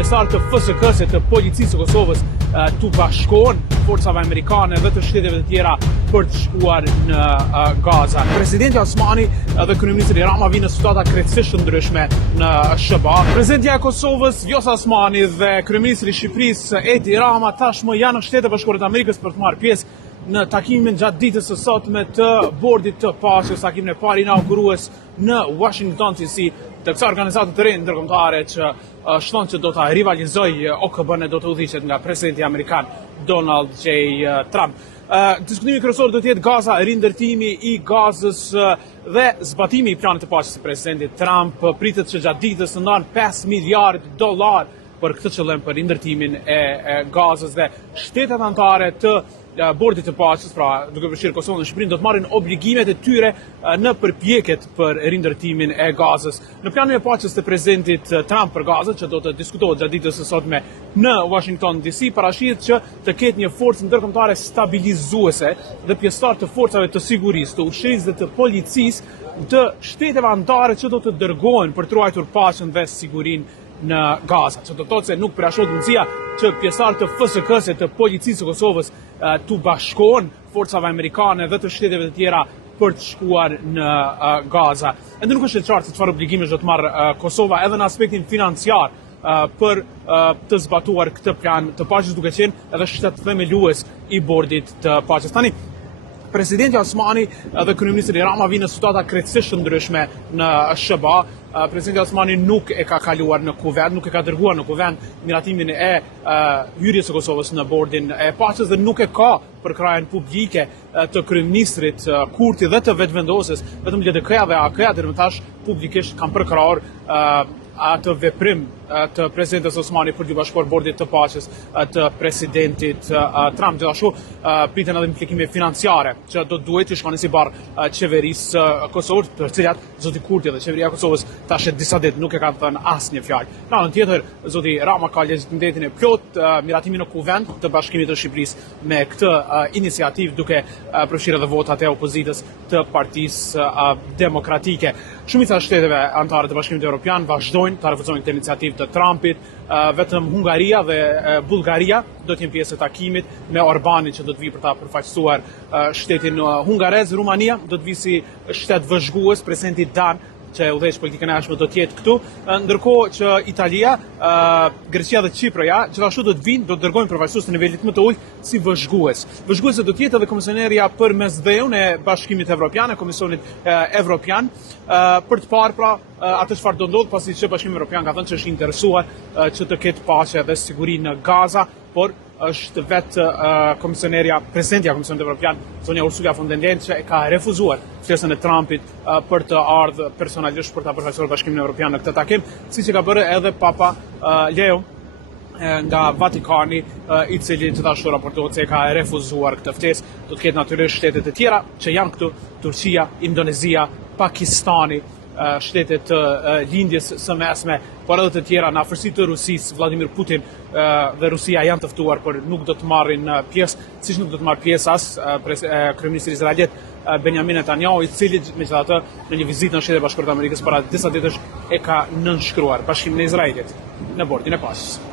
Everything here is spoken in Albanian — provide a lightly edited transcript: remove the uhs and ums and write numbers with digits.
pjesëtar të FSK-së të policisë së Kosovës të bashkohen forcave amerikane dhe të shteteve të tjera për të shkuar në Gaza. Presidenti Osmani dhe kryeministri Rama vinë në situata krejtësisht të ndryshme në SBA. Presidenti i Kosovës Vjosa Osmani dhe kryeministri i Shqipërisë Edi Rama tashmë janë në Shtetet Bashkuara të Amerikës për të marrë pjesë në takimin gjatë ditës së sotme të bordit të paqes, takimin e parë inaugurues në Washington DC të kësaj organizate të re ndërkombëtare që shton që do ta rivalizojë OKB-n do të udhëhiqet nga presidenti amerikan Donald J. Trump. Diskutimi kryesor do të jetë Gaza, rindërtimi i Gazës dhe zbatimi i planit të paqes të presidentit Trump. Pritet që gjatë ditës të ndahen $5 miliardë për këtë qëllim, për rindërtimin e Gazës, dhe shtetet anëtare të bordit të paqes, pra duke përfshirë Kosovën dhe Shqipërinë, do të marrin obligimet e tyre në përpjekjet për rindërtimin e Gazës. Në planin e paqes të presidentit Trump për Gazën, që do të diskutohet gjatë ditës së sotme në Washington DC, parashihet që të ketë një forcë ndërkombëtare stabilizuese dhe pjesëtar të forcave të sigurisë, të ushtrisë dhe të policisë të shteteve anëtare që do të dërgohen për të ruajtur paqen dhe sigurinë në Gaza. Që do të thotë se nuk përjashtohet mundësia që pjesëtar të FSK-së të policisë së Kosovës të bashkohen forcave amerikane dhe të shteteve të tjera për të shkuar në Gaza. Ende nuk është e qartë se çfarë obligimesh do të marrë Kosova edhe në aspektin financiar për të zbatuar këtë plan të paqes, duke qenë edhe shtet themelues i bordit të paqes. Tani, Presidenti Osmani dhe kryeministri Rama vinë në situata krejtësisht të ndryshme në SBA. Presidenti Osmani nuk e ka kaluar në kuvend, nuk e ka dërguar në kuvend miratimin e hyrjes së Kosovës në bordin e paqes dhe nuk e ka përkrajen publike të kryeministrit Kurti dhe të vetëvendosjes, vetëm LDK-ja dhe AK-ja deri më tash publikisht kanë përkrahur atë veprim të presidentit Osmani për të bashkuar bordit të paqes të presidentit Trump. Gjithashtu priten edhe implikime financiare që do duhet të shkonin si barë qeverisë Kosovës, për cilat zoti Kurti dhe qeveria e Kosovës tash disa ditë nuk e kanë thënë asnjë fjalë. Në anën tjetër, zoti Rama ka legitimitetin e plot miratimin në kuvend të Bashkimit të Shqipërisë me këtë iniciativë, duke përfshirë edhe votat e opozitës të Partisë Demokratike. Shumica e shteteve anëtare të Bashkimit Evropian vazhdojnë të refuzojnë këtë iniciativë të Trumpit. Vetëm Hungaria dhe Bullgaria do të jenë pjesë e takimit, me Orbanin që do të vijë për ta përfaqësuar shtetin hungarez. Rumania do të vijë si shtet vëzhgues, presidenti Dan që e udhëheq politikën e jashtme do të jetë këtu, ndërkohë që Italia, Greqia dhe Çipërja gjithashtu do të vinë, do të dërgojnë përfaqësues të nivelit më të ulët si vëzhgues. Vëzhguese do të jetë edhe komisionerja për mesdheun e Bashkimit Evropian, e Komisionit Evropian, për të parë pra atë çfarë do ndodh, pasi që Bashkimi Evropian ka thënë që është interesuar që të ketë paqe dhe siguri në Gaza, por është vetë presidentja e Komisionit Evropian, zonja Ursula von der Leyen, që e ka refuzuar ftesën e Trumpit për të ardhur personalisht për ta përfaqësuar Bashkimin Evropian në këtë takim, siç e ka bërë edhe Papa Leo nga Vatikani, i cili gjithashtu raportohet se ka refuzuar këtë ftesë. Do të ketë natyrisht shtetet e tjera që janë këtu, Turqia, Indonezia, Pakistani, shtetet të lindjes së mesme, por edhe të tjera në afërsi të Rusisë. Vladimir Putin dhe Rusia janë të ftuar, por nuk do të marrin pjesë, siç nuk do të marrë pjesë as kryeministri izraelit Benjamin Netanyahu, i cili megjithatë në një vizitë në Shtetet Bashkuara të Amerikës para disa ditësh e ka nënshkruar Bashkimin e Izraelit në bordin e paqes.